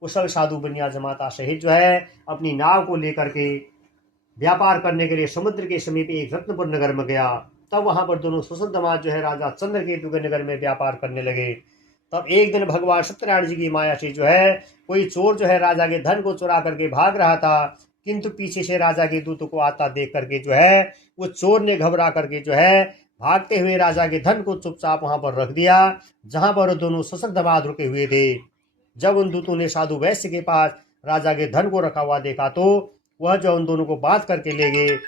कुशल साधु बनिया जमाता सहित जो है अपनी नाव को लेकर के व्यापार करने के लिए समुद्र के समीप एक रत्नपुर नगर में गया। तब वहां पर दोनों सुसंत दामाद जो है राजा चंद्रकेतु के नगर में व्यापार करने लगे। तब एक दिन भगवान सत्यनारायण जी की माया से जो है कोई चोर जो है राजा के धन को चुरा करके भाग रहा था, किंतु पीछे से राजा के दूतों को आता देख करके जो है वो चोर ने घबरा करके जो है भागते हुए राजा के धन को चुपचाप वहां पर रख दिया जहां पर दोनों सशक्त दामाद रुके हुए थे। जब उन दूतों ने साधु वैश्य के पास राजा के धन को रखा हुआ देखा तो वह जो उन दोनों को बांध करके ले गए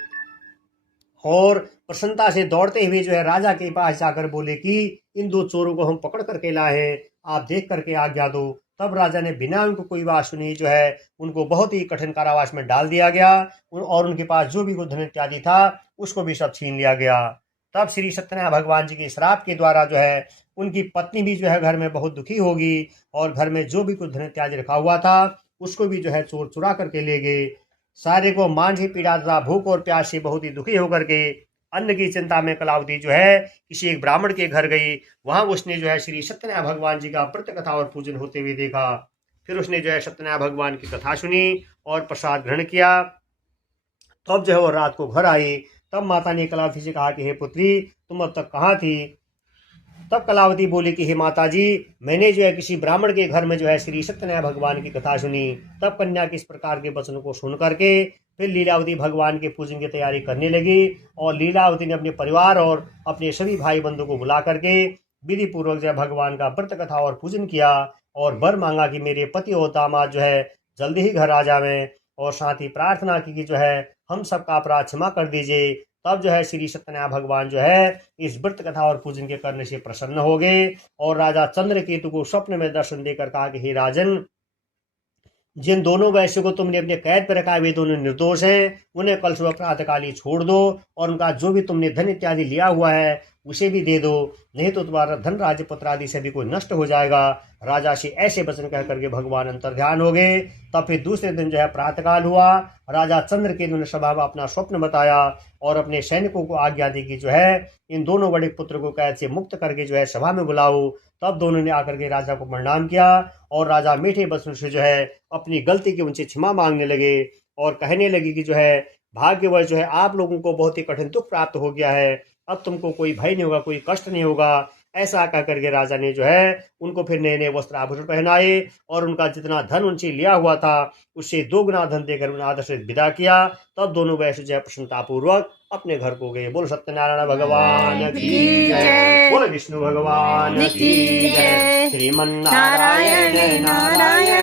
और प्रसन्नता से दौड़ते हुए जो है राजा के पास जाकर बोले कि इन दो चोरों को हम पकड़ करके लाए हैं, आप देख करके आज्ञा दो। तब राजा ने बिना उनको कोई बात सुनी जो है उनको बहुत ही कठिन कारावास में डाल दिया गया और उनके पास जो भी धन इत्यादि था उसको भी सब छीन लिया गया। तब श्री सत्यनारायण भगवान जी के श्राप के द्वारा जो है उनकी पत्नी भी जो है घर में बहुत दुखी होगी और घर में जो भी कुछ धन इत्यादि रखा हुआ था उसको भी जो है चोर चुरा करके ले गए। सारे को मांझी पीड़ा तथा भूख और प्यास से बहुत ही दुखी होकर के अन्न की चिंता में कलावती जो है किसी एक ब्राह्मण के घर गई। वहां उसने जो है श्री सत्यनारायण भगवान जी का व्रत कथा और पूजन होते हुए देखा। फिर उसने जो है सत्यनारायण भगवान की कथा सुनी और प्रसाद ग्रहण किया। तब जो है वो रात को घर आई। तब माता ने कलावती से कहा कि हे पुत्री, तुम अब तक कहाँ थी? तब कलावती बोली कि हे माता जी, मैंने जो है किसी ब्राह्मण के घर में जो है श्री सत्यनारायण भगवान की कथा सुनी। तब कन्या किस प्रकार के वचन को सुन करके फिर लीलावती भगवान के पूजन की तैयारी करने लगी और लीलावती ने अपने परिवार और अपने सभी भाई बंधु को बुला करके विधि पूर्वक जो है भगवान का व्रत कथा और पूजन किया और वर मांगा कि मेरे पति और दामाद जो है जल्दी ही घर आ जावे और साथ ही प्रार्थना की कि जो है हम सबका अपराध क्षमा कर दीजिए। तब जो है श्री सत्यनारायण भगवान जो है इस व्रत कथा और पूजन के करने से प्रसन्न हो गए और राजा चंद्रकेतु को स्वप्न में दर्शन देकर कहा कि हे राजन, जिन दोनों वैश्यों को तुमने अपने कैद पर रखा है वे दोनों निर्दोष हैं, उन्हें कल सुबह प्रातःकाल ही छोड़ दो और उनका जो भी तुमने धन इत्यादि लिया हुआ है उसे भी दे दो, नहीं तो तुम्हारा धन राज्य पुत्र आदि से भी कोई नष्ट हो जाएगा। राजा से ऐसे वचन कह करके भगवान अंतर्ध्यान हो गए। तब फिर दूसरे दिन जो है प्रातःकाल हुआ। राजा चंद्रकेतु ने सभा में अपना स्वप्न बताया और अपने सैनिकों को आज्ञा दी कि जो है इन दोनों बड़े पुत्र को कैद से मुक्त करके जो है सभा में बुलाओ। तब दोनों ने आकर के राजा को प्रणाम किया और राजा मीठे वचन से जो है अपनी गलती की उनसे क्षमा मांगने लगे और कहने लगे कि जो है भाग्यवश जो है आप लोगों को बहुत ही कठिन दुख प्राप्त हो गया है, अब तुमको कोई भय नहीं होगा, कोई कष्ट नहीं होगा। ऐसा कह करके राजा ने जो है उनको फिर नए नए वस्त्र आभूषण पहनाए और उनका जितना धन उनसे लिया हुआ था उससे 2 गुना धन देकर उन्हें आदर से विदा किया। तब दोनों वैश्य जो है प्रसन्नतापूर्वक अपने घर को गए। बोल सत्यनारायण भगवान की जय, बोल विष्णु भगवान की जय, श्रीमन नारायण नारायण।